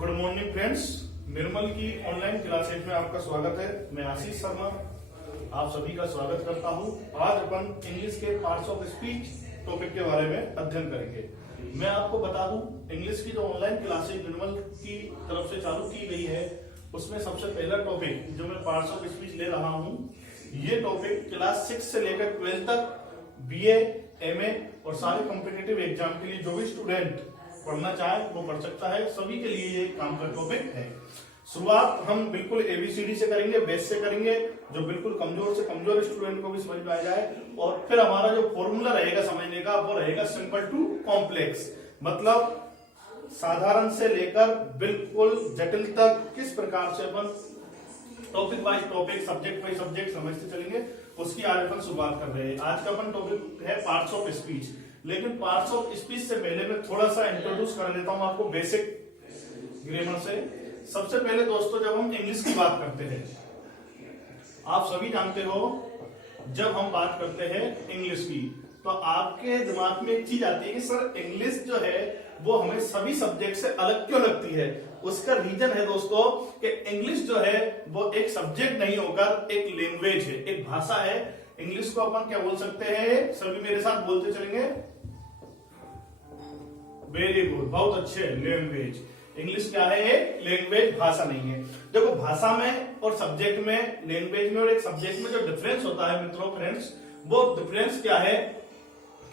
Good morning friends, निर्मल की online classes में आपका स्वागत है। मैं आशीष शर्मा आप सभी का स्वागत करता हूं। आज अपन इंग्लिश के पार्ट्स ऑफ स्पीच टॉपिक के बारे में अध्ययन करेंगे। मैं आपको बता दूं, इंग्लिश की जो ऑनलाइन क्लासेज निर्मल की तरफ से चालू की गई है, उसमें सबसे पहला टॉपिक जो मैं पार्ट्स ऑफ स्पीच ले रहा हूं, ये टॉपिक क्लास 6 से लेकर 12 तक बीए, एमए और सारे कॉम्पिटिटिव एग्जाम के लिए जो भी स्टूडेंट पढ़ना चाहे वो पढ़ सकता है। सभी के लिए ये काम का टॉपिक है। शुरुआत हम बिल्कुल एबीसीडी से करेंगे, बेस से करेंगे, जो बिल्कुल कमजोर से कमजोर स्टूडेंट को भी समझ में आ जाए। और फिर हमारा जो फॉर्मूला रहेगा समझने का, वो रहेगा सिंपल टू कॉम्प्लेक्स, मतलब साधारण से लेकर बिल्कुल जटिल तक किस प्रकार से अपन topic wise topic, subject wise subject समझते चलेंगे, उसकी आज अपन शुरुआत कर रहे हैं। आज का अपन टॉपिक है पार्ट्स ऑफ स्पीच। लेकिन पार्ट्स ऑफ स्पीच से पहले मैं थोड़ा सा इंट्रोड्यूस कर लेता हूं आपको बेसिक ग्रामर से। सबसे पहले दोस्तों, जब हम इंग्लिश की बात करते हैं, आप सभी जानते हो, जब हम बात करते हैं इंग्लिश की, तो आपके दिमाग में एक चीज आती है कि सर इंग्लिश जो है वो हमें सभी सब्जेक्ट से अलग क्यों लगती है। उसका रीजन है दोस्तों कि इंग्लिश जो है वो एक सब्जेक्ट नहीं होकर एक लैंग्वेज है, एक भाषा है। इंग्लिश को अपन क्या बोल सकते हैं, सभी मेरे साथ बोलते चलेंगे, वेरी गुड, बहुत अच्छे, लैंग्वेज। इंग्लिश क्या है, एक लैंग्वेज, भाषा नहीं है। देखो, भाषा में और सब्जेक्ट में, लैंग्वेज में और एक सब्जेक्ट में जो डिफरेंस होता है मित्रों, फ्रेंड्स, वो डिफरेंस क्या है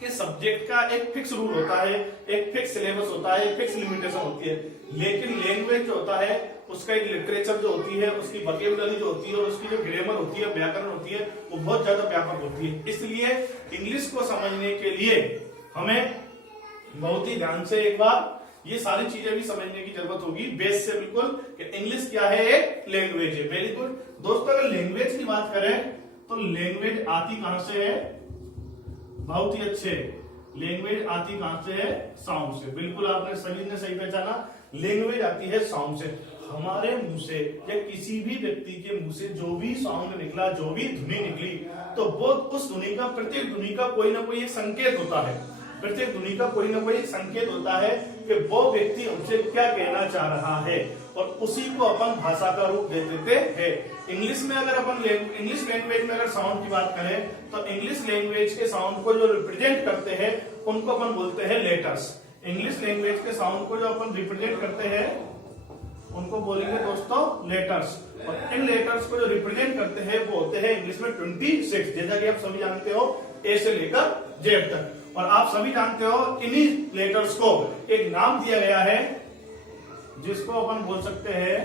कि सब्जेक्ट का एक फिक्स रूल होता है, एक फिक्स सिलेबस होता है, एक फिक्स लिमिटेशन होती है। लेकिन लैंग्वेज जो होता है उसका एक लिटरेचर जो होती है, उसकी वोकैबुलरी जो होती है और उसकी जो ग्रामर होती है, व्याकरण होती है, वो बहुत ज्यादा व्यापक होती है। इसलिए इंग्लिश को समझने के लिए हमें बहुत ही ध्यान से एक बार ये सारी चीजें भी समझने की जरूरत होगी, बेस से बिल्कुल, कि इंग्लिश क्या है, एक लैंग्वेज है। वेरी गुड दोस्तों, अगर लैंग्वेज की बात करें तो लैंग्वेज आती कहां से है, बहुत ही अच्छे, लैंग्वेज आती कहां से है, साउंड से। बिल्कुल आपने सभी ने सही पहचाना, लैंग्वेज आती है साउंड से। हमारे मुंह से या किसी भी व्यक्ति के मुंह से जो भी साउंड निकला, जो भी ध्वनि निकली, तो वो उस ध्वनि का, प्रत्येक ध्वनि का कोई ना कोई एक संकेत होता है, प्रत्येक ध्वनि का कोई ना कोई एक संकेत होता है कि वो व्यक्ति हमसे क्या कहना चाह रहा है, और उसी को अपन भाषा का रूप दे देते हैं। इंग्लिश में अगर अपन इंग्लिश लैंग्वेज में अगर साउंड की बात करें, तो इंग्लिश लैंग्वेज के साउंड को जो रिप्रेजेंट करते हैं उनको अपन बोलते हैं लेटर्स। इंग्लिश लैंग्वेज के साउंड को जो अपन रिप्रेजेंट करते हैं उनको बोलेंगे दोस्तों लेटर्स। और इन लेटर्स को जो रिप्रेजेंट करते हैं वो होते हैं इंग्लिश में 26, जैसा कि आप सभी जानते हो, ए से लेकर जेड तक। और आप सभी जानते हो इन्हीं लेटर्स को एक नाम दिया गया है जिसको अपन बोल सकते हैं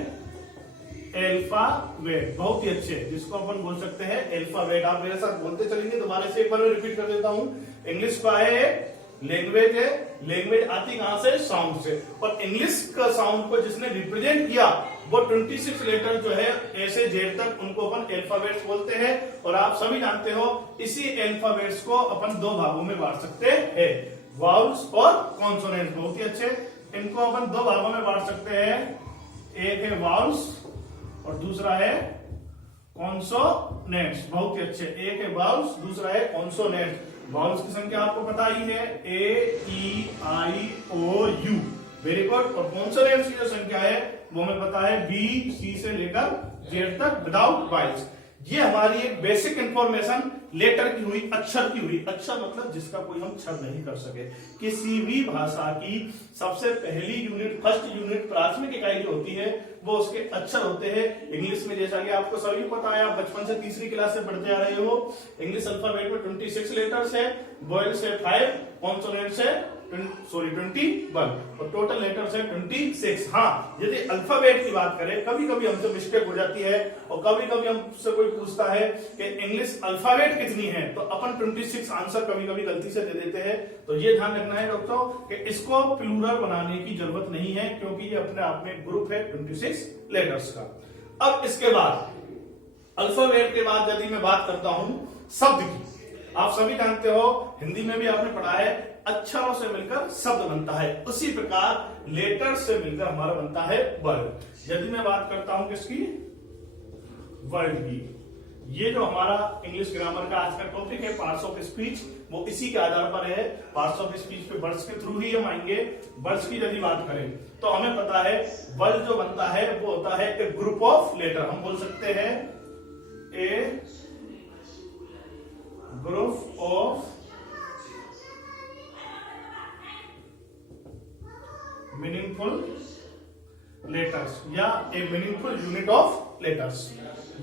अल्फाबेट। बहुत ही अच्छे, जिसको अपन बोल सकते हैं अल्फाबेट। आप मेरे साथ बोलते चलेंगे, दोबारा से एक बार रिपीट कर देता हूं। इंग्लिश का है, लैंग्वेज है, लैंग्वेज आती कहां से, साउंड से। और इंग्लिश का साउंड को जिसने रिप्रेजेंट किया वो 26 लेटर जो है ए से जेड तक, उनको अपन अल्फाबेट्स बोलते हैं। और आप सभी जानते हो इसी अल्फाबेट्स को अपन दो भागों में बांट सकते हैं, वाउल्स और कॉन्सोनेंट्स। बहुत ही अच्छे, इनको अपन दो भागों में बांट सकते हैं, एक है वाउल्स और दूसरा है कॉन्सोनेंट्स। बहुत ही अच्छे, एक है वाउल्स, दूसरा है कॉन्सोनेंट्स। वाउल्स की संख्या आपको पता ही है, ए, ई, आई, ओ, यू। Very good. और कॉन्सोनेंट्स की जो संख्या है वो हमें पता है, बी, सी से लेकर जेड तक विदाउट वाइल्स। ये हमारी एक बेसिक इंफॉर्मेशन लेटर की हुई, अक्षर की हुई। अक्षर मतलब जिसका कोई हम छद नहीं कर सके। किसी भी भाषा की सबसे पहली यूनिट, फर्स्ट यूनिट, प्राथमिक इकाई जो होती है वो उसके अक्षर होते हैं। इंग्लिश में जैसा कि आपको सभी पता है, आप बचपन से तीसरी क्लास से पढ़ते आ रहे हो, इंग्लिश अल्फाबेट में 26 लेटर्स है, वॉयल्स है 5, कॉन्सोनेंट्स है 21 और टोटल लेटर्स है 26। हाँ, यदि अल्फाबेट की बात करें, कभी कभी हमसे मिस्टेक हो जाती है और कभी कभी हमसे कोई पूछता है कि इंग्लिश अल्फाबेट कितनी है, तो अपन 26 आंसर कभी कभी गलती से दे देते हैं। तो ये ध्यान रखना है दोस्तों कि इसको प्लूरल बनाने की जरूरत नहीं है, क्योंकि ये अपने आप में ग्रुप है 26 लेटर्स का। अब इसके बाद अल्फाबेट के बाद यदि मैं बात करता हूं शब्द की, आप सभी जानते हो, हिंदी में भी आपने पढ़ा है, अक्षरों से मिलकर शब्द बनता है, उसी प्रकार लेटर से मिलकर हमारा बनता है वर्ड। यदि मैं बात करता हूं किसकी, वर्ड की, ये जो हमारा इंग्लिश ग्रामर का आज का टॉपिक है पार्ट्स ऑफ स्पीच, वो इसी के आधार पर है। पार्ट्स ऑफ स्पीच पे वर्ड्स के थ्रू ही हम आएंगे। वर्ड्स की यदि बात करें तो हमें पता है वर्ड जो बनता है वो होता है ए ग्रुप ऑफ लेटर। हम बोल सकते हैं ए ग्रुप ऑफ मीनिंगफुल लेटर्स या ए मीनिंगफुल यूनिट ऑफ लेटर्स।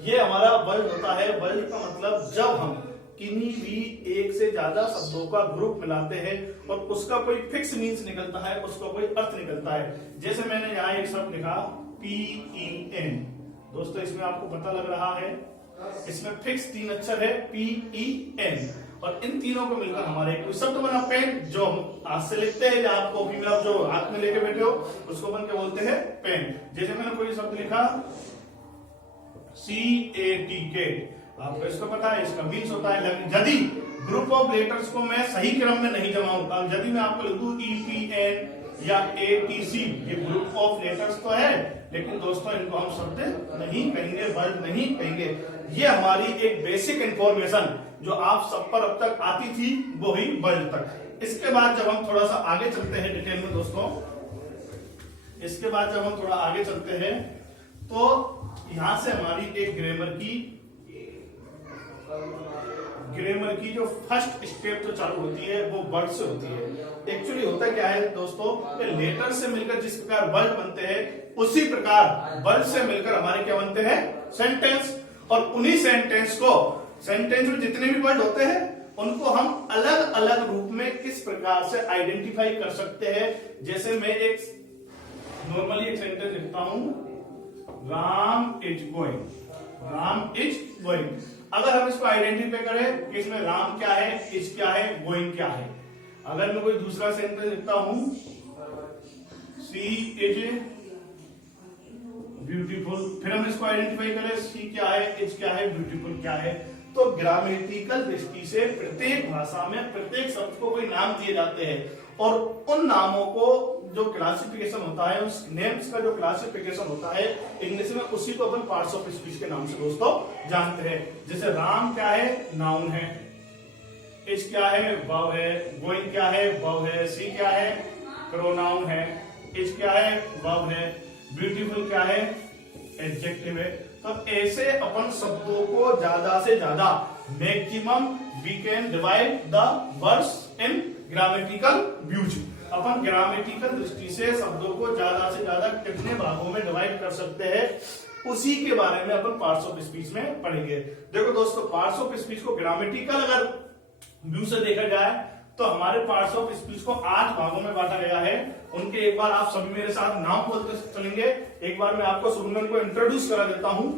ये हमारा वर्ड होता है। वर्ड का मतलब जब हम किन्हीं भी एक से ज्यादा शब्दों का ग्रुप मिलाते हैं और उसका कोई फिक्स मीन्स निकलता है, उसका कोई अर्थ निकलता है। जैसे मैंने यहाँ एक शब्द लिखा PEN। दोस्तों इसमें आपको पता लग रहा है इसमें फिक्स 3 अक्षर है PEN, और इन तीनों को मिलकर हमारे कोई शब्द बना पेन, जो हम हाथ से लिखते हैं या आप कॉपी में आप जो हाथ में लेके बैठे हो उसको बन के बोलते हैं पेन। जैसे मैंने कोई शब्द लिखा CATK, आपको इसको पता है इसका मीन्स होता है लर्निंग। यदि ग्रुप ऑफ लेटर्स को मैं सही क्रम में नहीं जमाऊंगा, यदि मैं आपको लिखूं EPN या ATC, ये ग्रुप ऑफ लेटर्स तो है, लेकिन दोस्तों इनको हम शब्द नहीं कहेंगे, वर्ड नहीं कहेंगे। ये हमारी एक बेसिक इंफॉर्मेशन जो आप सब पर अब तक आती थी वो ही वर्ड तक। इसके बाद जब हम थोड़ा सा आगे चलते हैं डिटेल में दोस्तों, इसके बाद जब हम थोड़ा आगे चलते हैं तो यहां से हमारी एक ग्रामर की जो फर्स्ट स्टेप जो चालू होती है वो वर्ड से होती है। एक्चुअली होता क्या है दोस्तों, लेटर से मिलकर जिस प्रकार वर्ड बनते हैं उसी प्रकार वर्ड से मिलकर हमारे क्या बनते हैं सेंटेंस। और उन्हीं सेंटेंस को, सेंटेंस में जितने भी वर्ड होते हैं उनको हम अलग अलग रूप में किस प्रकार से आइडेंटिफाई कर सकते हैं। जैसे मैं एक नॉर्मली एक सेंटेंस लिखता हूं, Ram is going, Ram is going. अगर हम इसको आइडेंटिफाई करें कि इसमें राम क्या है, इज क्या है, गोइंग क्या है। अगर मैं कोई दूसरा सेंटेंस लिखता हूं, सी इज ब्यूटीफुल, फिर हम इसको आइडेंटिफाई करें सी क्या है, इज क्या है, ब्यूटीफुल क्या है। तो ग्रामेटिकल दृष्टि से प्रत्येक भाषा में प्रत्येक शब्द को कोई नाम दिए जाते हैं, और उन नामों को जो क्लासिफिकेशन होता है, उस नेम्स का जो क्लासिफिकेशन होता है इंग्लिश में, उसी को अपन पार्ट्स ऑफ स्पीच के नाम से दोस्तों जानते हैं। जैसे राम क्या है, नाउन है, इज क्या है, वर्ब है, गोइंग क्या है, वर्ब है, सी क्या है, प्रोनाउन है, इज क्या है, वर्ब है, ब्यूटीफुल क्या है, एडजेक्टिव है। तो ऐसे अपन शब्दों को ज्यादा से ज्यादा maximum we can divide the words in grammatical views. अपन ग्रामेटिकल दृष्टि से शब्दों को ज्यादा से ज्यादा कितने भागों में डिवाइड कर सकते हैं, उसी के बारे में अपन पार्ट्स ऑफ स्पीच में पढ़ेंगे। देखो दोस्तों, पार्ट्स ऑफ स्पीच को ग्रामेटिकल अगर व्यू से देखा जाए तो हमारे पार्ट्स ऑफ स्पीच को 8 भागों में बांटा गया है। उनके एक बार आप सभी मेरे साथ नाम बोलते चलेंगे। एक बार मैं आपको शुरू में उनको इंट्रोड्यूस करा देता हूं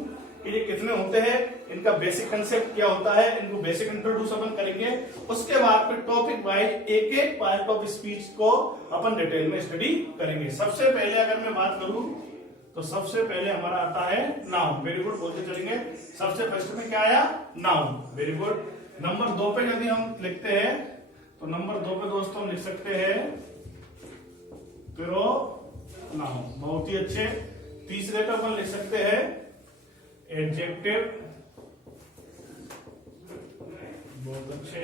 कि ये कितने होते हैं, इनका बेसिक कंसेप्ट क्या होता है, इनको बेसिक इंट्रोड्यूस अपन करेंगे। उसके बाद फिर टॉपिक वाइज एक एक पार्ट ऑफ स्पीच को अपन डिटेल में स्टडी करेंगे। सबसे पहले अगर मैं बात करूं तो सबसे पहले हमारा आता है नाउन। वेरी गुड, बोलते चलेंगे। सबसे फर्स्ट में क्या आया, नाउन। Very good. नंबर 2 पे यदि हम लिखते हैं तो नंबर 2 पे दोस्तों हम लिख सकते हैं प्रोनाउन। बहुत ही अच्छे। तीसरे पे अपन लिख सकते हैं एडजेक्टिव, बहुत अच्छे।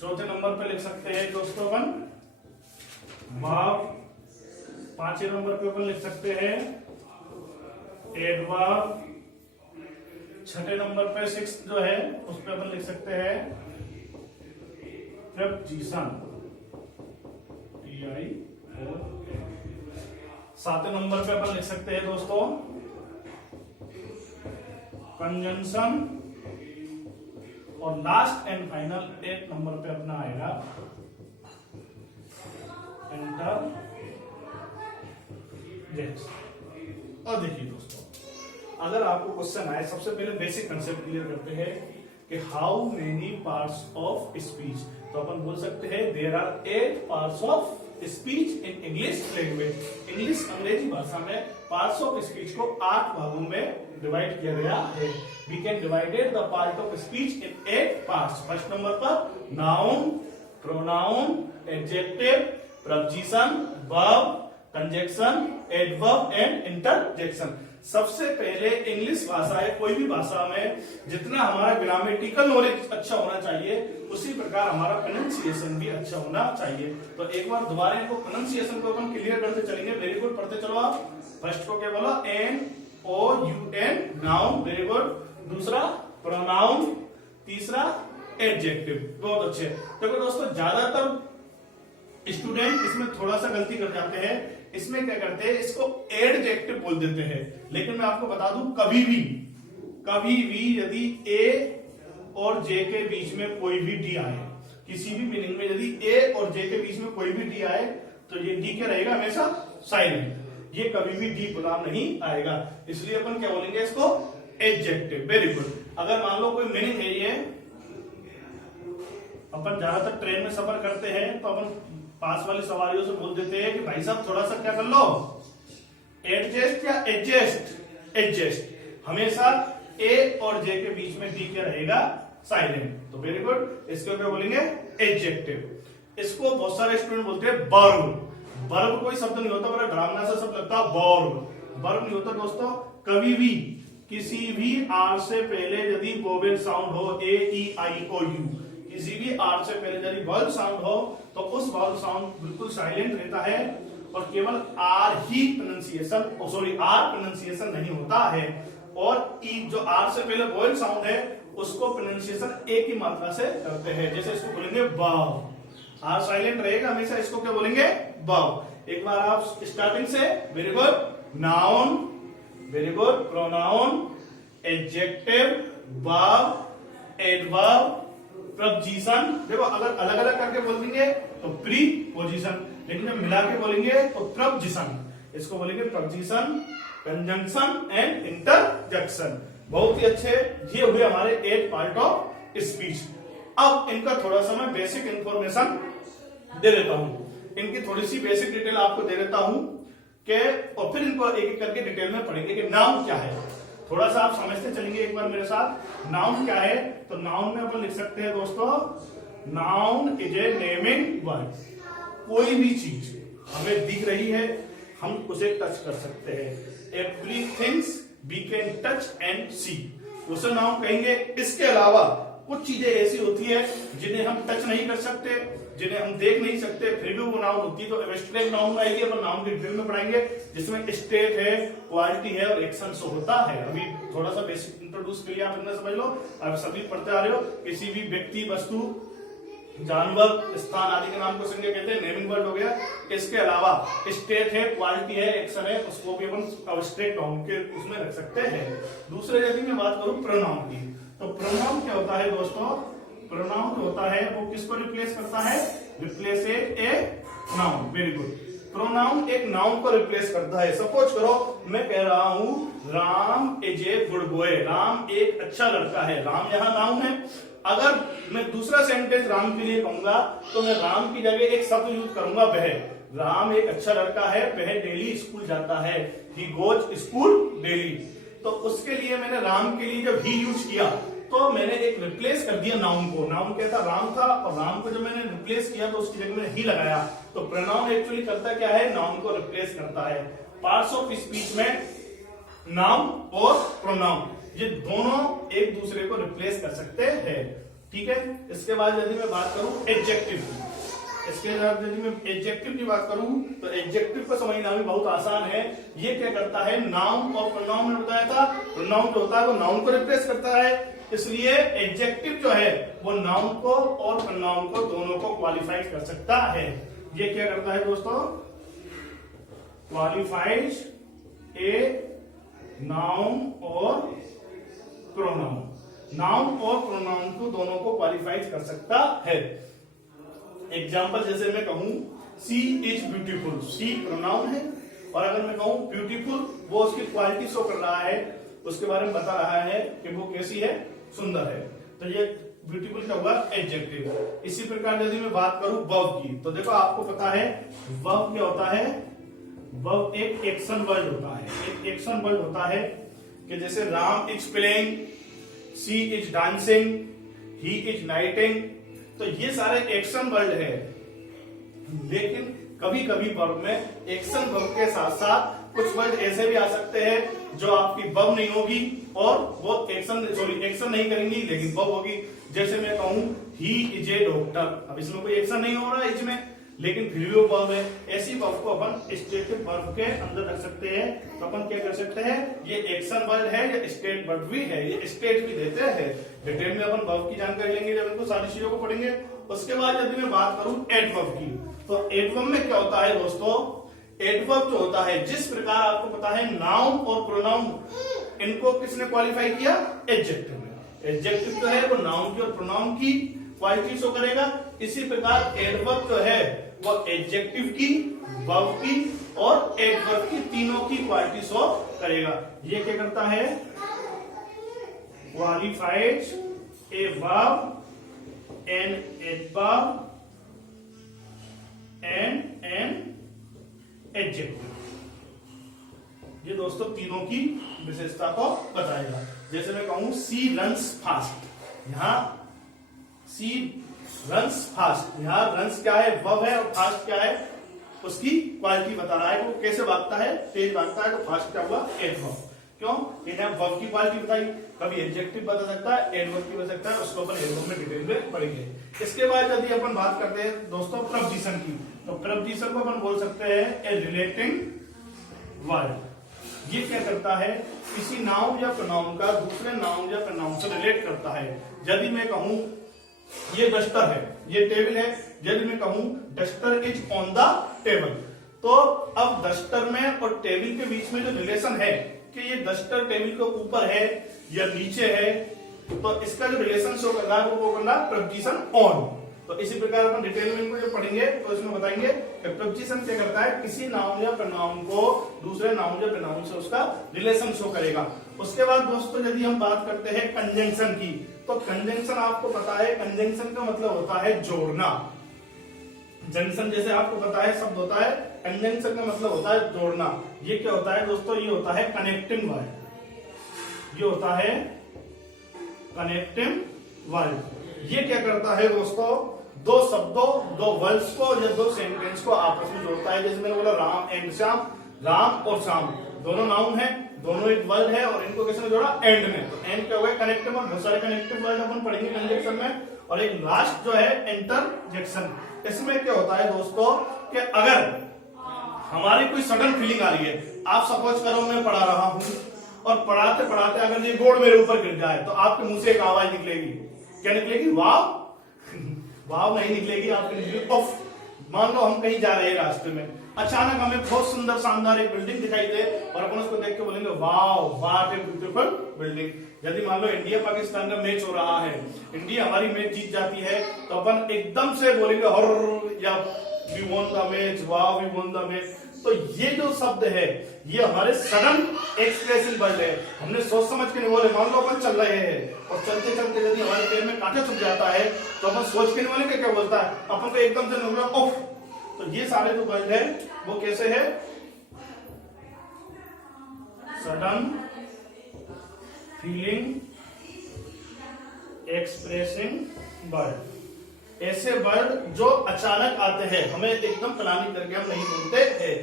चौथे नंबर पे लिख सकते हैं दोस्तों अपन वर्ब। 5वें नंबर पे अपन लिख सकते हैं एडवर्ब। 6ठे नंबर पे 6 जो है उस पे अपन लिख सकते हैं प्रेपोजिशन, TI। 7वें नंबर पे अपन लिख सकते हैं दोस्तों कंजंक्शन। और लास्ट एंड फाइनल 8 नंबर पे अपना आएगा इंटरजेक्शन। और देखिए दोस्तों, अगर आपको क्वेश्चन आए, सबसे पहले बेसिक कंसेप्ट क्लियर करते हैं कि how many parts of speech. तो अपन बोल सकते हैं there are 8 parts of speech in English language. English अंग्रेजी भाषा में पार्ट्स ऑफ स्पीच को 8 भागों में डिवाइड किया गया है। We can divided the part of speech in 8 parts. First number पर noun, pronoun, adjective, preposition, verb, conjunction, adverb and interjection. सबसे पहले इंग्लिश भाषा है, कोई भी भाषा में जितना हमारा ग्रामेटिकल नॉलेज अच्छा होना चाहिए उसी प्रकार हमारा प्रोनाउंसिएशन भी अच्छा होना चाहिए। तो एक बार दोबारा इनको प्रोनाउंसिएशन को अपन क्लियर करते चलेंगे। वेरी गुड, पढ़ते चलो आप। फर्स्ट को क्या बोला? NOUN, noun, very good. दूसरा प्रोनाउन, तीसरा एडजेक्टिव, बहुत अच्छे। देखो दोस्तों, ज्यादातर स्टूडेंट इसमें थोड़ा सा गलती कर जाते हैं। इसमें क्या करते हैं, इसको एडजेक्टिव बोल देते हैं। लेकिन मैं आपको बता दूं, कभी भी यदि ए और जे के बीच में कोई भी डी आए, किसी भी मीनिंग में यदि ए और जे के बीच में कोई भी डी आए तो ये डी क्या रहेगा? हमेशा साइलेंट। ये कभी भी डी गुलाम नहीं आएगा, इसलिए अपन क्या बोलेंगे इसको? एडजेक्टिव। Very good. अगर मान लो कोई मीनिंग है, ये अपन ज्यादातर ट्रेन में सफर करते हैं तो अपन पास वाली सवारियों से बोल देते हैं कि भाई साहब थोड़ा सा क्या कर लो, एडजस्ट या एडजस्ट। एडजस्ट हमेशा ए और जे के बीच में डी क्या रहेगा? साइलेंट। तो वेरी गुड, इसको क्या बोलेंगे? एडजेक्टिव। इसको बहुत सारे स्टूडेंट बोलते हैं वर्ब। वर्ब कोई शब्द नहीं होता, बड़ा डरावना सा शब्द लगता है वर्ब। वर्ब नहीं होता दोस्तों। कभी भी किसी भी आर से पहले यदि वोवेल साउंड हो, ए ई आई ओ यू, किसी भी आर से पहले यदि वॉवल साउंड हो तो उस वॉवल साउंड बिल्कुल साइलेंट रहता है और केवल आर ही प्रोनाउंसिएशन, आर प्रोनाउंसिएशन नहीं होता है। और ई जो आर से पहले वॉवल साउंड है उसको प्रोनाउंसिएशन एक ही मात्रा से करते हैं। जैसे इसको बोलेंगे वाव, आर साइलेंट रहेगा हमेशा, इसको क्या बोलेंगे? वाव। एक बार आप स्टार्टिंग से, very good. Noun, very good. Pronoun, adjective, verb, adverb, preposition. देखो अगर अलग अलग करके बोल देंगे तो प्रीपोजिशन, लेकिन जब मिला के बोलेंगे तो प्रपोजिशन। इसको बोलेंगे प्रपोजिशन, कंजंक्शन एंड इंटरजेक्शन। बहुत ही अच्छे। ये हुए हमारे 8 पार्ट ऑफ स्पीच। अब इनका थोड़ा सा मैं बेसिक इंफॉर्मेशन दे देता हूं, इनकी थोड़ी सी बेसिक डिटेल आपको दे देता हूं कि, और फिर इनको एक एक करके डिटेल में पढ़ेंगे कि नाउन क्या है। थोड़ा सा आप समझते चलेंगे एक बार मेरे साथ। नाउन क्या है? तो नाउन में अपन लिख सकते हैं दोस्तों, noun is a naming word. कोई भी चीज हमें दिख रही है, हम उसे टच कर सकते हैं। Everythings we can touch and see, उसे नाउन कहेंगे। इसके अलावा कुछ चीजें ऐसी होती है जिन्हें हम टच नहीं कर सकते, जिन्हें हम देख नहीं सकते, फिर भी वो नाउन होती है। तो एब्स्ट्रैक्ट नाउन आएगी, अपन नाउन की डिटेल में पढ़ाएंगे, जिसमें स्टेट है, क्वालिटी है और एक्शन शो होता है। अभी थोड़ा सा बेसिक इंट्रोड्यूस के लिए आप इतना समझ लो। आप सभी पढ़ते आ रहे हो। किसी भी व्यक्ति, वस्तु, जानवर, स्थान आदि के नाम को संज्ञा कहते हैं, नेमिंग वर्ड हो गया। इसके अलावा स्टेट है, क्वालिटी है, एक्शन है, उसको भी अपन एब्स्ट्रैक्ट नाउन के उसमें रख सकते हैं। दूसरे यदि मैं बात करूं प्रोनाउन की, तो प्रोनाउन क्या होता है दोस्तों? प्रोनाउन जो होता है वो किसको रिप्लेस करता है? Replace a noun. Very good. Pronoun एक नाउन को रिप्लेस करता है। सपोज करो मैं कह रहा हूं Ram is a good boy, Ram एक अच्छा लड़का है। राम यहां नाउन है। अगर मैं दूसरा सेंटेंस राम के लिए कहूंगा तो मैं राम की जगह एक शब्द यूज करूंगा वह। राम एक अच्छा लड़का है, वह डेली स्कूल जाता है, ही गोज स्कूल डेली। तो उसके लिए मैंने राम के लिए जब ही यूज किया तो मैंने एक रिप्लेस कर दिया नाउन को। नाउन क्या था? राम था, और राम को जब मैंने रिप्लेस किया तो उसकी जगह मैंने ही लगाया। तो प्रोनाउन एक्चुअली करता क्या है? नाउन को रिप्लेस करता है। पार्ट्स ऑफ स्पीच में नाउन और प्रोनाउन ये दोनों एक दूसरे को रिप्लेस कर सकते हैं। ठीक है। इसके बाद यदि मैं बात करूं एडजेक्टिव की, इसके बाद यदि मैं एडजेक्टिव की बात करूं तो एडजेक्टिव को समझना भी बहुत आसान है। ये क्या करता है? नाउन और प्रोनाउन में बताया था, प्रोनाउन जो होता है वो नाउन को रिप्लेस करता है। इसलिए एडजेक्टिव जो है वो नाउन को और प्रोनाउन को दोनों को क्वालिफाई कर सकता है। ये क्या करता है दोस्तों? क्वालिफाइज ए नाउन और प्रोनाउन। नाउन और प्रोनाउन को दोनों को क्वालिफाई कर सकता है। एग्जाम्पल जैसे मैं कहूं सी इज ब्यूटीफुल, सी प्रोनाउन है, और अगर मैं कहूं ब्यूटीफुल, वो उसकी क्वालिटी शो कर रहा है, उसके बारे में बता रहा है कि वो कैसी है, सुंदर है। तो ये ब्यूटीफुल क्या हुआ? एडजेक्टिव। इसी प्रकार यदि मैं बात करूं वर्ब की, तो देखो आपको पता है वर्ब क्या होता है? वर्ब एक एक्शन वर्ड होता है। एक एक्शन वर्ड होता है कि जैसे Ram is playing, she is dancing, he is knitting. तो ये सारे एक्शन वर्ड है, लेकिन कभी कभी वर्ब में एक्शन वर्ब के साथ साथ कुछ वर्ड ऐसे भी आ सकते हैं जो आपकी वर्ब नहीं होगी और वो एक्शन नहीं करेंगी लेकिन वर्ब होगी। जैसे मैं कहूं ही इज ए डॉक्टर, अब इसमें कोई एक्शन नहीं हो रहा है इसमें, लेकिन फिर भी वो वर्ब है। ऐसी वर्ब को अपन स्टेटिव वर्ब के अंदर रख सकते हैं। तो अपन क्या कर सकते हैं, ये एक्शन वर्ब है या स्टेट वर्ब भी है, ये स्टेट भी देते हैं। डिटेल में अपन वर्ब की जानकारी लेंगे जब इनको सारी चीजों को पढ़ेंगे। उसके बाद यदि मैं बात करूं एडवर्ब की, तो एडवर्ब में क्या होता है दोस्तों, एडवर्ब जो होता है, जिस प्रकार आपको पता है नाउन और प्रोनाउन, इनको किसने क्वालिफाई किया, एडजेक्टिव में। एडजेक्टिव जो है वो नाउन की और प्रोनाउन की क्वालिटी शो करेगा। इसी प्रकार एडवर्ब जो है वो एडजेक्टिव की, वर्ब की और एडवर्ब की, तीनों की क्वालिटी शो करेगा। ये क्या करता है, qualifies a verb an adverb and an adjective. ये दोस्तों तीनों की विशेषता को बताएगा। जैसे मैं कहूं सी रन्स फास्ट, यहां सी रन्स फास्ट, यहां रन्स क्या है, वर्ब है, और फास्ट क्या है, उसकी क्वालिटी बता रहा है। वो कैसे भागता है, तेज भागता है, तो फास्ट क्या हुआ, एडवर्ब। क्यों, इन्हें वर्ब की क्वालिटी बताई, कभी एडजेक्टिव बता सकता है, एडवर्ब की बता सकता है, उसको अपन एडवर्ब में डिटेल में पढ़ेंगे। इसके बाद यदि अपन बात करते हैं दोस्तों प्रपोजिशन की, तो प्रपोजिशन को अपन बोल सकते हैं ए रिलेटिंग वर्ड। ये क्या करता है, किसी नाउन या प्रोनाउन का दूसरे नाउन या प्रोनाउन से रिलेट करता है। यदि मैं कहूं ये डस्टर है, ये टेबल है, यदि मैं कहूं duster is on the table, तो अब डस्टर में और टेबल के बीच में जो रिलेशन है कि ये डस्टर टेबल के ऊपर है या नीचे है, तो इसका जो रिलेशन शो कर रहा है वो करना प्रपोजिशन ऑन। तो इसी प्रकार अपन डिटेल में इनको जो पढ़ेंगे तो इसमें बताएंगे कि प्रपोजिशन क्या करता है, किसी नाउन या प्रोनाउन को दूसरे नाउन या प्रोनाउन से उसका रिलेशन शो करेगा। उसके बाद दोस्तों यदि हम बात करते हैं कंजंक्शन की, तो कंजंक्शन आपको पता है, कंजंक्शन का मतलब होता है जोड़ना। जंक्शन जैसे आपको पता है शब्द होता है, कंजंक्शन का मतलब होता है जोड़ना। ये क्या होता है दोस्तों, ये होता है कनेक्टिंग वर्ड, ये होता है कनेक्टिंग वर्ड। ये क्या करता है दोस्तों, दो शब्दों, दो वर्ड्स को या दो सेंटेंस को आपस में जोड़ता है। जैसे मैंने बोला राम एंड श्याम, राम और श्याम दोनों नाउन है, दोनों एक वर्ड है, और इनको किसने जोड़ा, एंड में। तो एंड क्या हुआ, कनेक्टिव वर्ड। बहुत सारे कनेक्टिव वर्ड अपन पढ़ेंगे कंजंक्शन में। और एक लास्ट जो है इंटरजेक्शन। इसमें क्या होता है दोस्तों कि अगर हमारी कोई सडन फीलिंग आ रही है, आप सपोज करो मैं पढ़ा रहा हूं और पढ़ाते पढ़ाते अगर ये गोड़ मेरे ऊपर गिर जाए, तो आपके मुंह से एक आवाज निकलेगी, क्या निकलेगी, वाव। वाव नहीं निकलेगी, आपकी निकलेगी ऑफ। मान लो हम कहीं जा रहे हैं, रास्ते में अचानक हमें बहुत सुंदर शानदार एक बिल्डिंग दिखाई दे और अपन उसको देख के बोलेंगे वाव, व्हाट ए ब्यूटीफुल बिल्डिंग। यदि मान लो इंडिया पाकिस्तान का मैच हो रहा है, इंडिया हमारी मैच जीत जाती है, तो अपन एकदम से बोलेंगे हर, या we won the match, wow we won the match. तो ये जो शब्द है ये हमारे सडन एक्सप्रेसिव वर्ड है, हमने सोच समझ के नहीं बोले। मान लो अपन चल रहे हैं और चलते चलते यदि हमारे पैर में कांटा चुभ जाता है, तो अपन सोच के नहीं बोलेंगे क्या बोलता है, अपन को एकदम से बोलना ऑफ। तो ये सारे जो वर्ड है वो कैसे है, सडन फीलिंग एक्सप्रेसिंग वर्ड। ऐसे वर्ड जो अचानक आते हैं, हमें एकदम प्लानिंग करके हम नहीं बोलते हैं।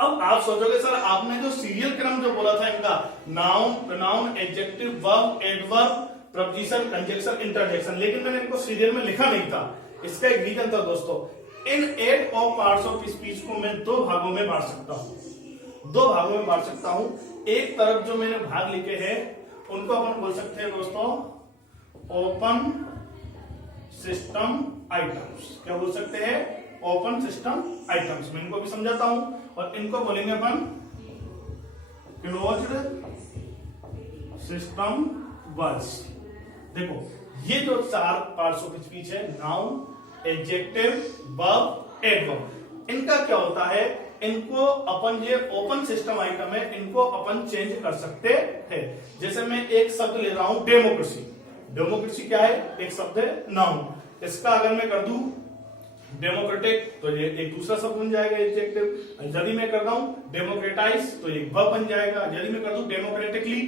अब आप सोचोगे सर आपने जो सीरियल क्रम जो बोला था इनका, noun, pronoun, adjective, verb, adverb, preposition, conjunction, interjection, लेकिन मैंने इनको सीरियल में लिखा नहीं था। इसका एक रीजन था दोस्तों, इन 8 ऑफ पार्ट्स ऑफ स्पीच को मैं 2 भागों में बांट सकता हूं, 2 भागों में बांट सकता हूं। एक तरफ जो मैंने भाग लिखे हैं उनको अपन बोल सकते हैं दोस्तों ओपन सिस्टम आइटम्स। क्या बोल सकते हैं, ओपन सिस्टम आइटम्स। मैं इनको भी समझाता हूं, और इनको बोलेंगे अपन क्लोज्ड सिस्टम वर्ड्स। देखो ये जो 4 पार्ट्स ऑफ स्पीच है, नाउन, एडजेक्टिव, वर्ब, एडवर्ब, इनका क्या होता है, इनको अपन ये ओपन सिस्टम आइटम है, इनको अपन चेंज कर सकते हैं। जैसे मैं एक शब्द ले रहा हूं डेमोक्रेसी। डेमोक्रेसी क्या है, एक शब्द है, नाउन। इसका अगर मैं कर दूं डेमोक्रेटिक, तो ये एक दूसरा शब्द बन जाएगा एडजेक्टिव। यदि मैं कर रहा हूं डेमोक्रेटाइज, तो एक वर्ब बन जाएगा। यदि मैं कर दूं डेमोक्रेटिकली,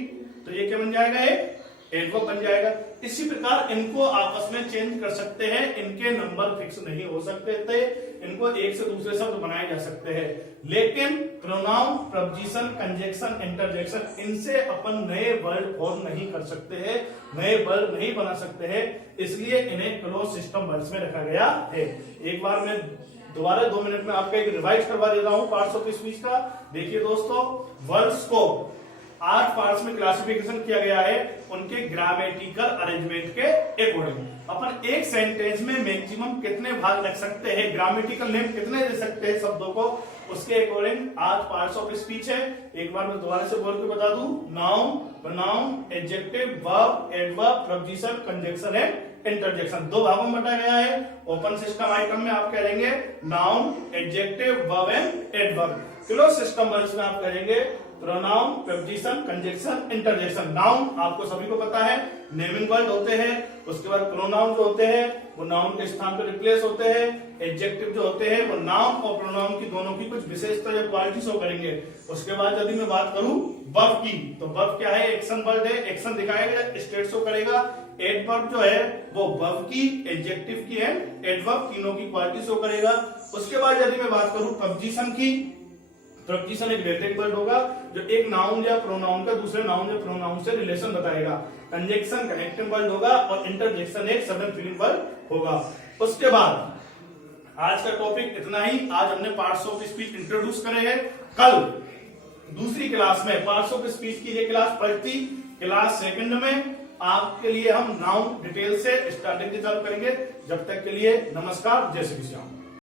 तो ये क्या बन जाएगा, एक एडवर्ब बन जाएगा। इसी प्रकार इनको आपस में चेंज कर सकते हैं, इनके नंबर फिक्स नहीं हो सकते थे, इनको एक से दूसरे शब्द बनाए जा सकते हैं, लेकिन प्रोनाउन, प्रपोजिशन, कंजक्शन, इंटरजेक्शन इनसे अपन नए वर्ड फॉर्म नहीं कर सकते हैं, नए वर्ड नहीं बना सकते हैं, इसलिए इन्हें क्लोज सिस्टम वर्ड्स में रखा गया है। एक बार मैं दोबारा 2 मिनट में आपका एक रिवाइज करवा देता हूं पार्ट्स ऑफ स्पीच का। देखिए दोस्तों, वर्ड्स को 8 पार्ट्स में क्लासिफिकेशन किया गया है उनके ग्रामेटिकल अरेंजमेंट के अकॉर्डिंग। अपन एक सेंटेंस में मैक्सिमम कितने भाग रख सकते हैं, ग्रामेटिकल नेम कितने दे सकते हैं शब्दों को, उसके अकॉर्डिंग 8 पार्ट्स ऑफ स्पीच है। एक बार मैं दोबारा से बोल के बता दूं, noun, pronoun, adjective, verb, adverb, preposition, conjunction and interjection 2 भागों में बांटा गया है। ओपन सिस्टम आइटम में आप करेंगे noun, adjective, verb and adverb. Close system words में आप करेंगे pronoun, preposition, conjunction, interjection. Noun आपको सभी को पता है नेमिंग वर्ड होते हैं, उसके बाद प्रोनाउन जो होते हैं वो नाउन के स्थान पर रिप्लेस होते हैं, एडजेक्टिव जो होते हैं वो नाउन और प्रोनाउन की दोनों की कुछ विशेषता या क्वालिटी शो करेंगे। उसके बाद यदि मैं बात करूं वर्ब की, तो वर्ब क्या है, एक्शन वर्ड है, एक्शन दिखाएगा, स्टेट शो करेगा। एडवर्ब जो है वो वर्ब की, एडजेक्टिव की एंड एडवर्ब तीनों की क्वालिटी शो करेगा। उसके बाद यदि मैं बात करूं प्रपोजिशन की, प्रपोजिशन एक रिलेटेड वर्ड होगा जो एक नाउन या प्रोनाउन का दूसरे नाउन या प्रोनाउन से रिलेशन बताएगा। कंजक्शन कनेक्टिंग वर्ड होगा और इंटरजेक्शन एक सडन फीलिंग वर्ड होगा। उसके बाद आज का टॉपिक इतना ही। आज हमने पार्ट्स ऑफ स्पीच इंट्रोड्यूस करे हैं। कल दूसरी क्लास में पार्ट्स ऑफ स्पीच की ये क्लास पढ़ती, क्लास सेकंड में आपके लिए हम नाउन डिटेल से स्टार्टिंग से चालू करेंगे। जब तक के लिए नमस्कार, जय श्री कृष्ण।